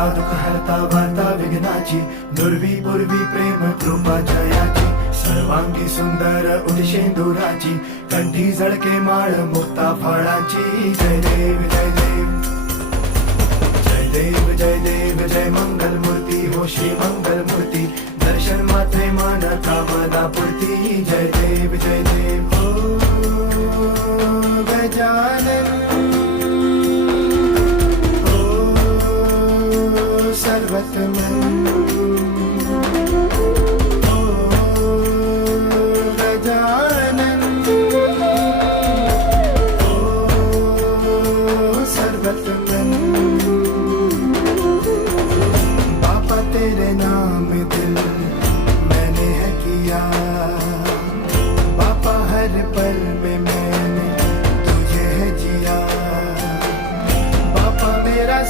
करता दुःख हरता वार्ता विघ्नाची, दुर्वी पूर्वी प्रेम कृपा जयाची, सर्वांगी सुंदर उदिशेंदुराची, कंठी झळके माळ मुक्ता फळाची. जय देव जय देव जय देव जय देव जय मंगल मूर्ती हो श्री मंगल मूर्ती, दर्शन मात्रे मन कामना पूर्ती. जय देव हो गजानन सर्वतमन